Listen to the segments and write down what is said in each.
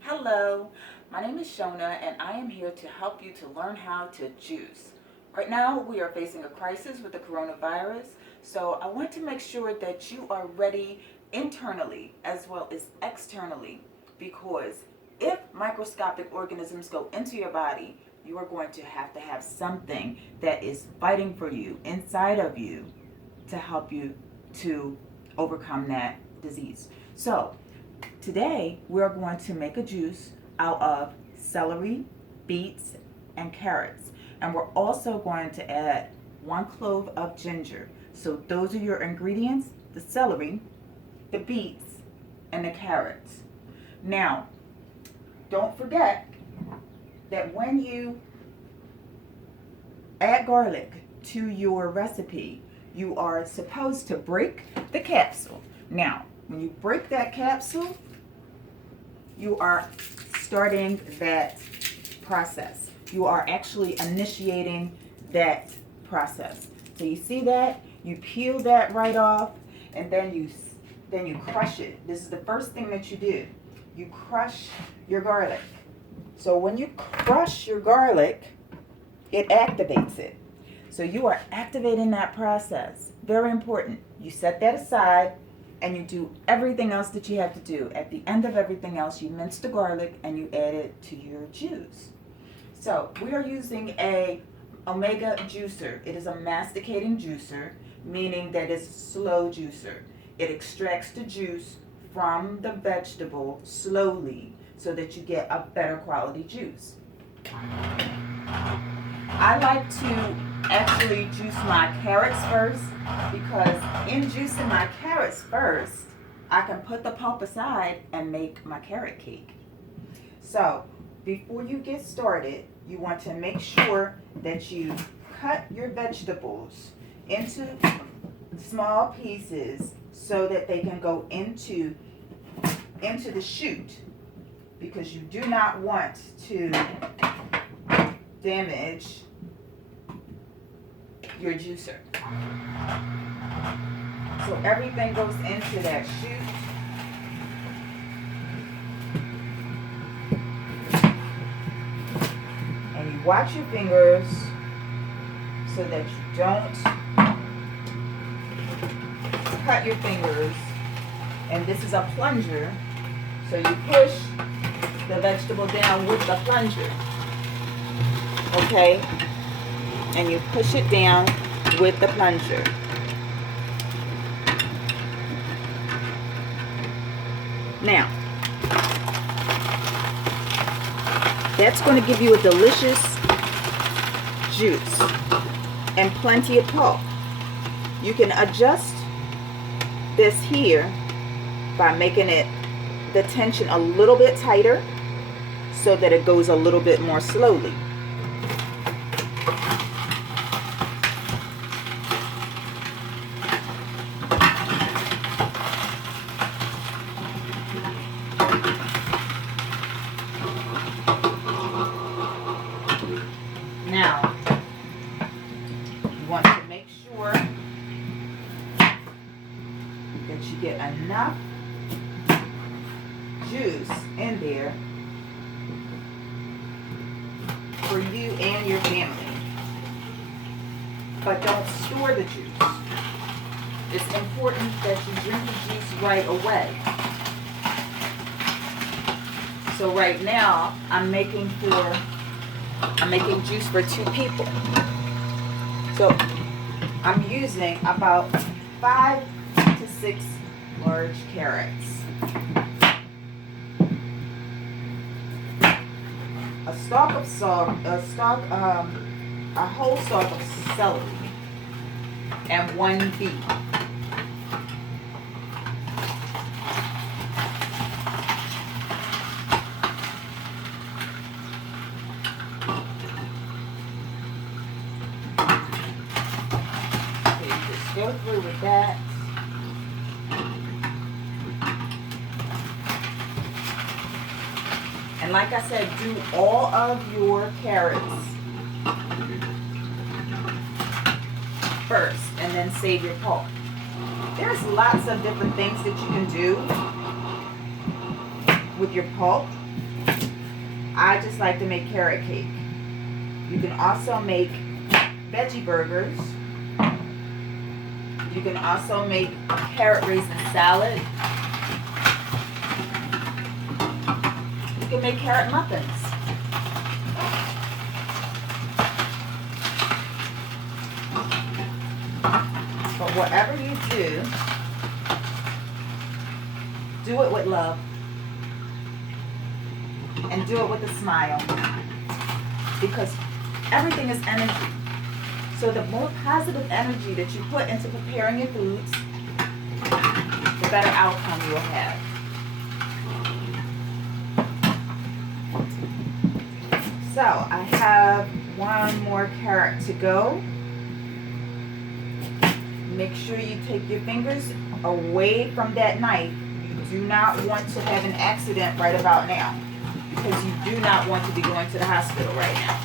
Hello, my name is Shona and I am here to help you to learn how to juice. Right now we are facing a crisis with the coronavirus, so I want to make sure that you are ready internally as well as externally, because if microscopic organisms go into your body, you are going to have something that is fighting for you inside of you to help you to overcome that disease. So today, we're going to make a juice out of celery, beets, and carrots. And we're also going to add 1 clove of ginger. So those are your ingredients: the celery, the beets, and the carrots. Now, don't forget that when you add garlic to your recipe, you are supposed to break the capsule. Now, when you break that capsule, you are starting that process. You are actually initiating that process. So you see that? You peel that right off, and then you crush it. This is the first thing that you do. You crush your garlic. So when you crush your garlic, it activates it. So you are activating that process. Very important. You set that aside and you do everything else that you have to do. At the end of everything else, you mince the garlic and you add it to your juice. So we are using a Omega juicer. It is a masticating juicer, meaning that it's a slow juicer. It extracts the juice from the vegetable slowly so that you get a better quality juice. I like to actually juice my carrots first, because in juicing my carrots first, I can put the pulp aside and make my carrot cake. So before you get started, you want to make sure that you cut your vegetables into small pieces so that they can go into the chute, because you do not want to damage your juicer. So everything goes into that chute. And you watch your fingers so that you don't cut your fingers. And this is a plunger, so you push the vegetable down with the plunger. Okay? And you push it down with the plunger. Now, that's going to give you a delicious juice and plenty of pulp. You can adjust this here by making it the tension a little bit tighter so that it goes a little bit more slowly. Now, you want to make sure that you get enough juice in there for you and your family. But don't store the juice. It's important that you drink the juice right away. So right now, I'm making juice for 2 people. So I'm using about 5 to 6 large carrots, a whole stalk of celery, and 1 beet. Go through with that. And like I said, do all of your carrots first and then save your pulp. There's lots of different things that you can do with your pulp. I just like to make carrot cake. You can also make veggie burgers. You can also make a carrot raisin salad. You can make carrot muffins. But whatever you do it with love. And do it with a smile. Because everything is energy. So the more positive energy that you put into preparing your foods, the better outcome you will have. So I have one more carrot to go. Make sure you take your fingers away from that knife. You do not want to have an accident right about now, because you do not want to be going to the hospital right now.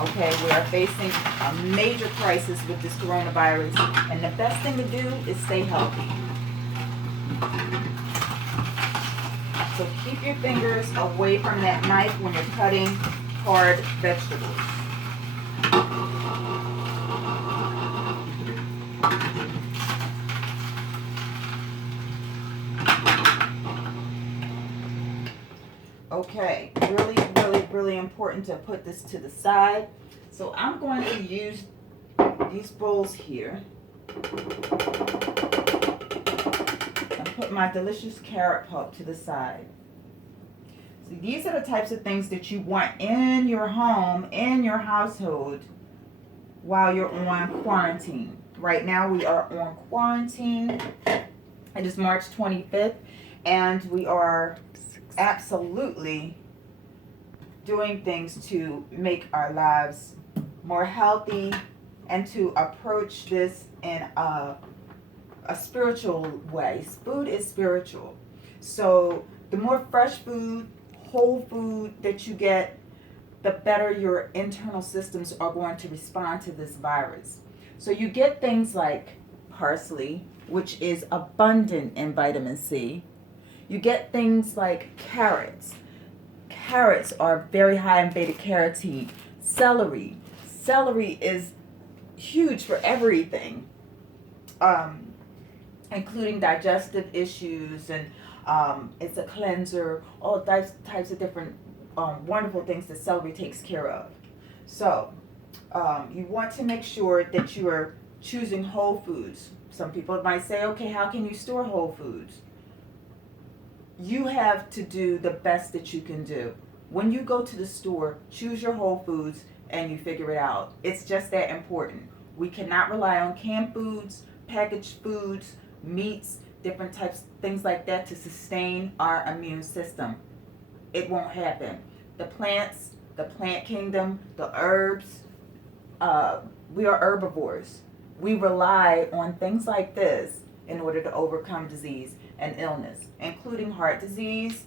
Okay, we are facing a major crisis with this coronavirus, and the best thing to do is stay healthy. So keep your fingers away from that knife when you're cutting hard vegetables. Okay, really important to put this to the side. So I'm going to use these bowls here and put my delicious carrot pulp to the side. So these are the types of things that you want in your home, in your household, while you're on quarantine. Right now we are on quarantine. It is March 25th, and we are absolutely doing things to make our lives more healthy and to approach this in a spiritual way. Food is spiritual. So the more fresh food, whole food that you get, the better your internal systems are going to respond to this virus. So you get things like parsley, which is abundant in vitamin C. You get things like carrots. Carrots are very high in beta carotene. Celery. Celery is huge for everything, including digestive issues, and it's a cleanser, all types of different wonderful things that celery takes care of. So you want to make sure that you are choosing whole foods. Some people might say, okay, how can you store whole foods? You have to do the best that you can do. When you go to the store, choose your whole foods and you figure it out. It's just that important. We cannot rely on canned foods, packaged foods, meats, different types, things like that to sustain our immune system. It won't happen. The plants, the plant kingdom, the herbs, we are herbivores. We rely on things like this in order to overcome disease and illness, including heart disease,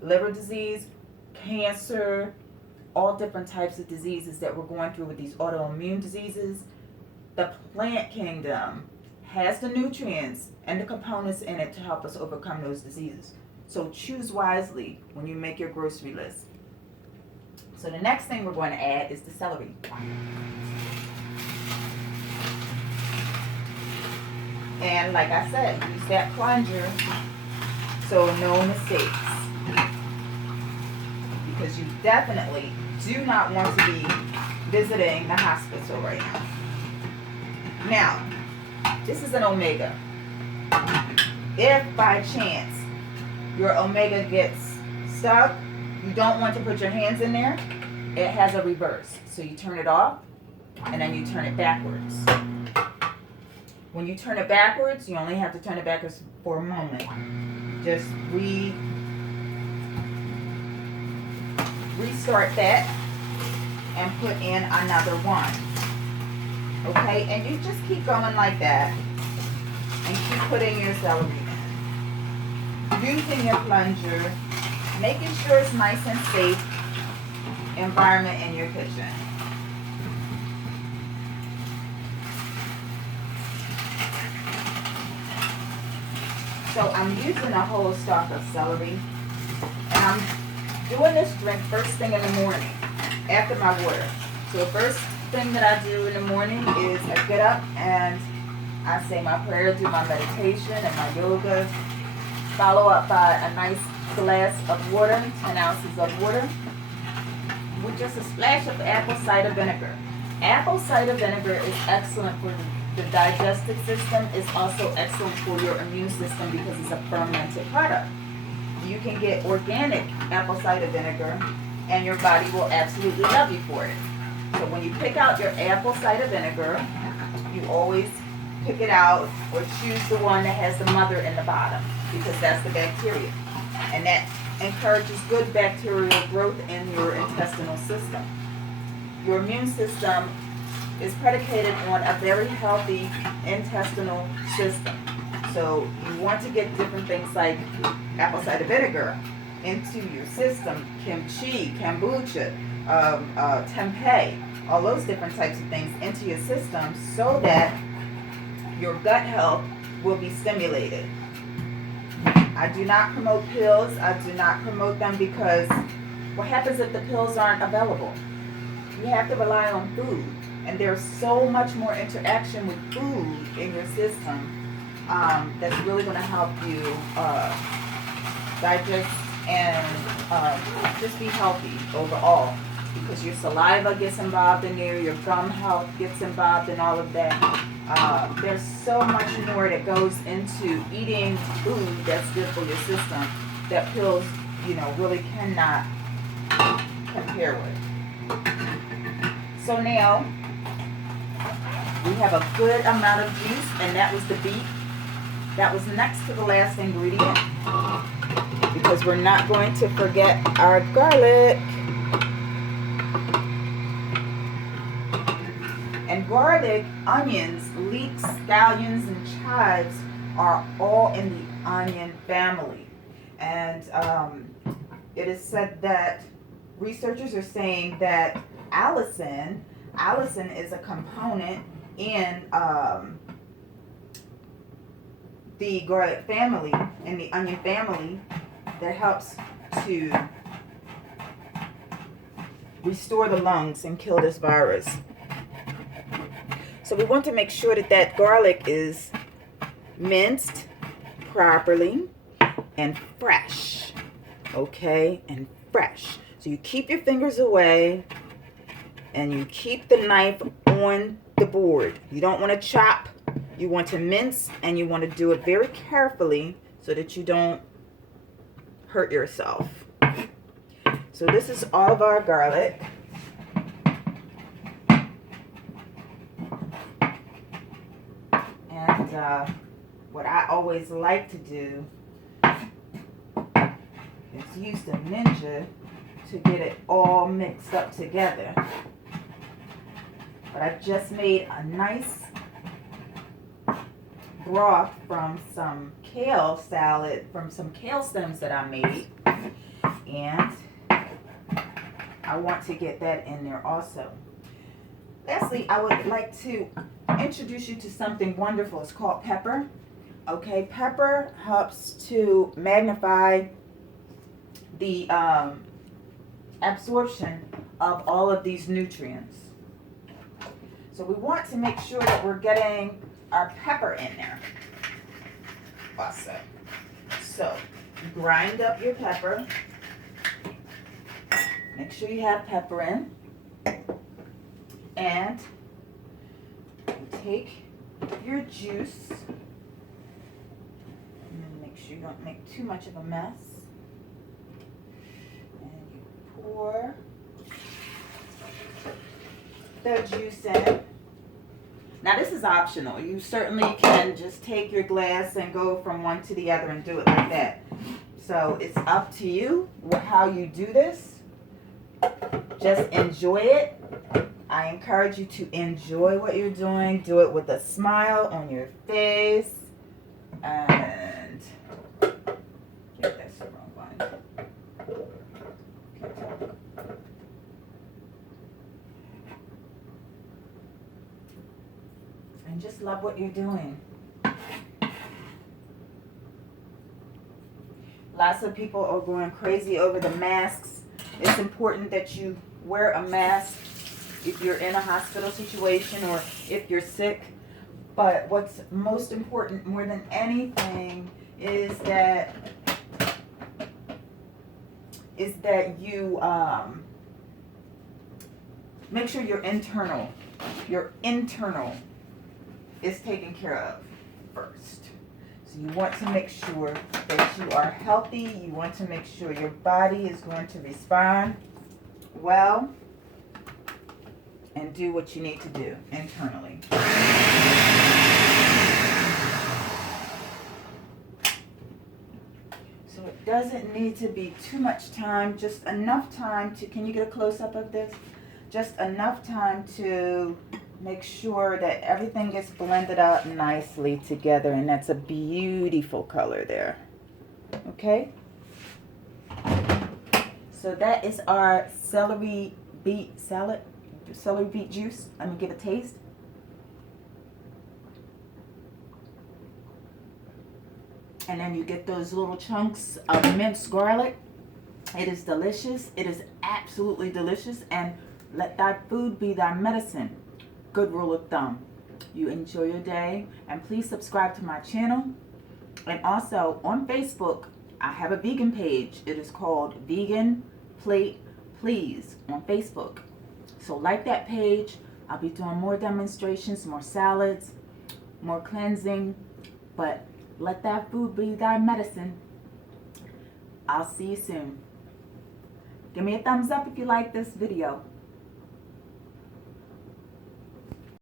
liver disease, cancer, all different types of diseases that we're going through with these autoimmune diseases. The plant kingdom has the nutrients and the components in it to help us overcome those diseases. So choose wisely when you make your grocery list. So the next thing we're going to add is the celery. And like I said, use that plunger so no mistakes. Because you definitely do not want to be visiting the hospital right now. Now, this is an omega. If by chance your omega gets stuck, you don't want to put your hands in there, it has a reverse. So you turn it off and then you turn it backwards. When you turn it backwards, you only have to turn it backwards for a moment. Just restart that and put in another one. Okay, and you just keep going like that and keep putting your celery in. Using your plunger, making sure it's nice and safe environment in your kitchen. So I'm using a whole stalk of celery, and I'm doing this drink first thing in the morning after my water. So the first thing that I do in the morning is I get up and I say my prayer, do my meditation and my yoga, follow up by a nice glass of water, 10 ounces of water, with just a splash of apple cider vinegar. Apple cider vinegar is excellent for the digestive system. It's also excellent for your immune system because it's a fermented product. You can get organic apple cider vinegar and your body will absolutely love you for it. So when you pick out your apple cider vinegar, you always pick it out or choose the one that has the mother in the bottom because that's the bacteria. And that encourages good bacterial growth in your intestinal system. Your immune system is predicated on a very healthy intestinal system. So you want to get different things like apple cider vinegar into your system, kimchi, kombucha, tempeh, all those different types of things into your system so that your gut health will be stimulated. I do not promote pills. I do not promote them because what happens if the pills aren't available? You have to rely on food. And there's so much more interaction with food in your system that's really going to help you digest and just be healthy overall. Because your saliva gets involved in there, your gum health gets involved in all of that. There's so much more that goes into eating food that's good for your system that pills, really cannot compare with. So now we have a good amount of juice, and that was the beet. That was next to the last ingredient because we're not going to forget our garlic. And garlic, onions, leeks, scallions, and chives are all in the onion family. And it is said that researchers are saying that allicin is a component in the garlic family, in the onion family, that helps to restore the lungs and kill this virus. So we want to make sure that garlic is minced properly and fresh, okay, and fresh. So you keep your fingers away and you keep the knife on the board. You don't want to chop. You want to mince, and you want to do it very carefully so that you don't hurt yourself. So this is all of our garlic. And what I always like to do is use the Ninja to get it all mixed up together. But I just made a nice broth from some kale salad, from some kale stems that I made. And I want to get that in there also. Lastly, I would like to introduce you to something wonderful. It's called pepper. Okay, pepper helps to magnify the absorption of all of these nutrients. So we want to make sure that we're getting our pepper in there. Awesome. So grind up your pepper. Make sure you have pepper in. And you take your juice. And then make sure you don't make too much of a mess. And you pour the juice in. Now this is optional. You certainly can just take your glass and go from one to the other and do it like that. So it's up to you how you do this. Just enjoy it. I encourage you to enjoy what you're doing. Do it with a smile on your face. And get that's the wrong one. And just love what you're doing. Lots of people are going crazy over the masks. It's important that you wear a mask if you're in a hospital situation or if you're sick. But what's most important more than anything is that you make sure your internal is taken care of first. So you want to make sure that you are healthy. You want to make sure your body is going to respond well and do what you need to do internally. So it doesn't need to be too much time, just enough time to, can you get a close-up of this? Just enough time to make sure that everything gets blended up nicely together, and that's a beautiful color there. Okay? So that is our celery beet salad, celery beet juice. Let me give a taste. And then you get those little chunks of minced garlic. It is delicious. It is absolutely delicious. And let thy food be thy medicine. Good rule of thumb. You enjoy your day. And please subscribe to my channel. And also on Facebook, I have a vegan page. It is called Vegan Plate Please on Facebook. So like that page. I'll be doing more demonstrations, more salads, more cleansing. But let that food be thy medicine. I'll see you soon. Give me a thumbs up if you like this video.